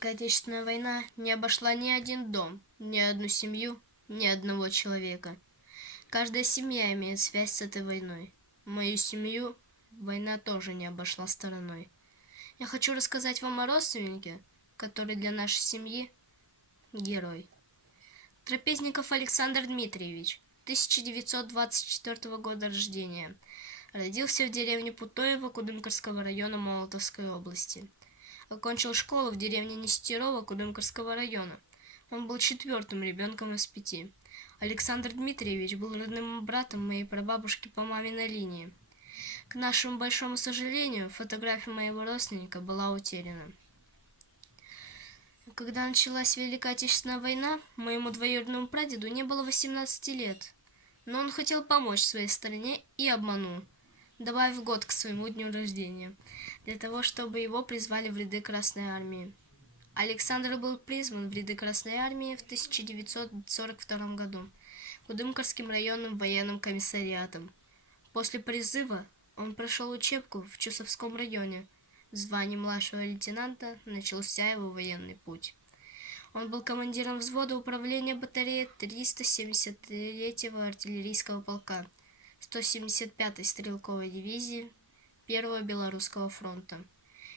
Великая Отечественная война не обошла ни один дом, ни одну семью, ни одного человека. Каждая семья имеет связь с этой войной. Мою семью война тоже не обошла стороной. Я хочу рассказать вам о родственнике, который для нашей семьи герой. Трапезников Александр Дмитриевич, 1924 года рождения. Родился в деревне Путоево Кудымкарского района Молотовской области. Окончил школу в деревне Нестерово Кудымкарского района. Он был четвертым ребенком из 5. Александр Дмитриевич был родным братом моей прабабушки по маминой линии. К нашему большому сожалению, фотография моего родственника была утеряна. Когда началась Великая Отечественная война, моему двоюродному прадеду не было 18 лет, но он хотел помочь своей стране и обманул, добавив год к своему дню рождения, для того, чтобы его призвали в ряды Красной Армии. Александр был призван в ряды Красной Армии в 1942 году Кудымкарским районным военным комиссариатом. После призыва он прошел учебку в Чусовском районе. В звании младшего лейтенанта начался его военный путь. Он был командиром взвода управления батареи 373-го артиллерийского полка 175-й стрелковой дивизии 1-го Белорусского фронта.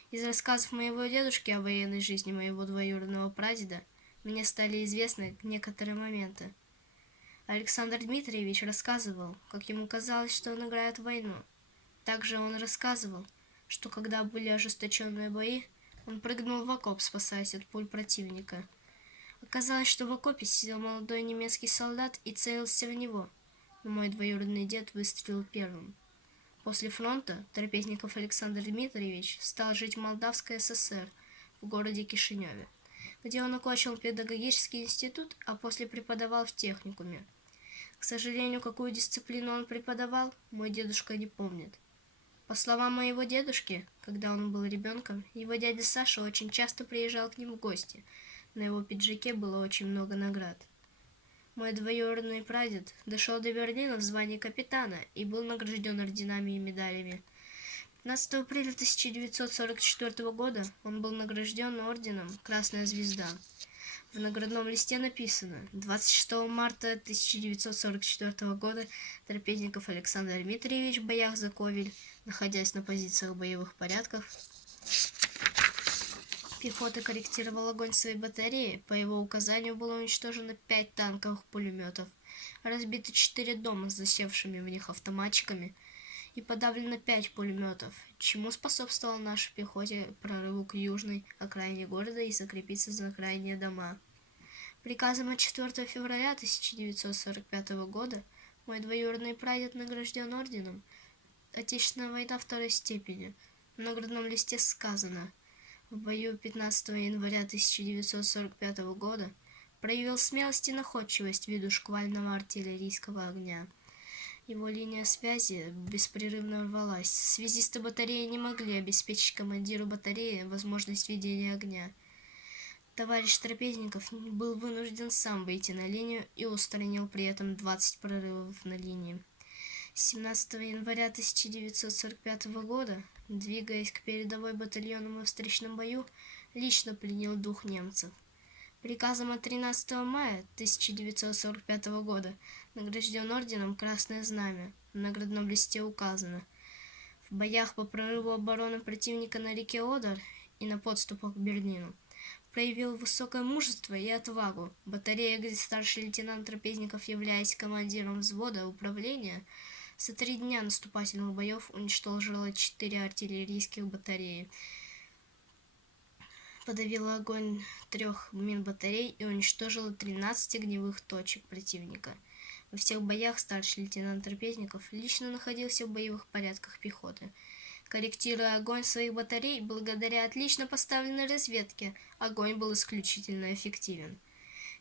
Из рассказов моего дедушки о военной жизни моего двоюродного прадеда мне стали известны некоторые моменты. Александр Дмитриевич рассказывал, как ему казалось, что он играет в войну. Также он рассказывал, что когда были ожесточенные бои, он прыгнул в окоп, спасаясь от пуль противника. Оказалось, что в окопе сидел молодой немецкий солдат и целился в него, но мой двоюродный дед выстрелил первым. После фронта Трапезников Александр Дмитриевич стал жить в Молдавской ССР в городе Кишиневе, где он окончил педагогический институт, а после преподавал в техникуме. К сожалению, какую дисциплину он преподавал, мой дедушка не помнит. По словам моего дедушки, когда он был ребенком, его дядя Саша очень часто приезжал к ним в гости. На его пиджаке было очень много наград. Мой двоюродный прадед дошел до Берлина в звании капитана и был награжден орденами и медалями. 15 апреля 1944 года он был награжден орденом «Красная звезда». В наградном листе написано: 26 марта 1944 года Трапезников Александр Дмитриевич в боях за Ковель, находясь на позициях боевых порядков, пехота корректировала огонь своей батареи. По его указанию было уничтожено 5 танковых пулеметов, разбито 4 дома с засевшими в них автоматчиками и подавлено 5 пулеметов, чему способствовал нашей пехоте прорыву к южной окраине города и закрепиться за крайние дома. Приказом от 4 февраля 1945 года мой двоюродный прадед награжден орденом Отечественная война второй степени. В наградном листе сказано: в бою 15 января 1945 года проявил смелость и находчивость ввиду шквального артиллерийского огня. Его линия связи беспрерывно рвалась. Связисты батареи не могли обеспечить командиру батареи возможность ведения огня. Товарищ Трапезников был вынужден сам выйти на линию и устранил при этом 20 прорывов на линии. 17 января 1945 года, двигаясь к передовой батальону во встречном бою, лично пленил 2 немцев. Приказом от 13 мая 1945 года награжден орденом Красное Знамя. В наградном листе указано: в боях по прорыву обороны противника на реке Одер и на подступах к Берлину проявил высокое мужество и отвагу. Батарея, где старший лейтенант Трапезников, являясь командиром взвода управления, за 3 дня наступательных боев уничтожила 4 артиллерийских батареи, подавила огонь 3 минбатарей и уничтожила 13 огневых точек противника. Во всех боях старший лейтенант Трапезников лично находился в боевых порядках пехоты, корректируя огонь своих батарей. Благодаря отлично поставленной разведке огонь был исключительно эффективен.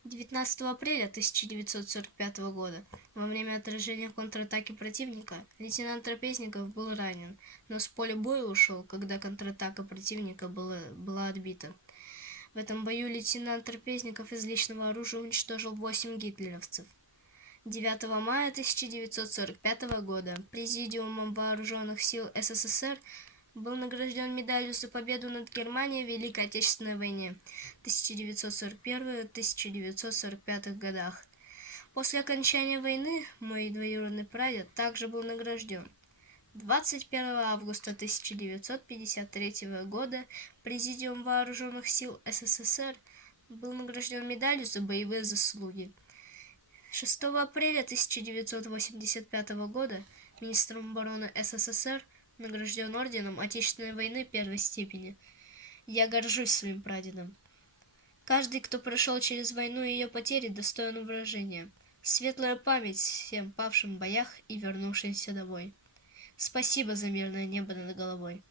19 апреля 1945 года во время отражения контратаки противника лейтенант Трапезников был ранен, но с поля боя ушел, когда контратака противника была отбита. В этом бою лейтенант Трапезников из личного оружия уничтожил 8 гитлеровцев. 9 мая 1945 года Президиумом Вооруженных сил СССР Был награжден медалью за победу над Германией в Великой Отечественной войне 1941-1945 годах. После окончания войны мой двоюродный прадед также был награжден. 21 августа 1953 года Президиум Вооруженных сил СССР был награжден медалью за боевые заслуги. 6 апреля 1985 года министром обороны СССР награжден орденом Отечественной войны первой степени. Я горжусь своим прадедом. Каждый, кто прошел через войну и ее потери, достоин уважения. Светлая память всем павшим в боях и вернувшимся домой. Спасибо за мирное небо над головой.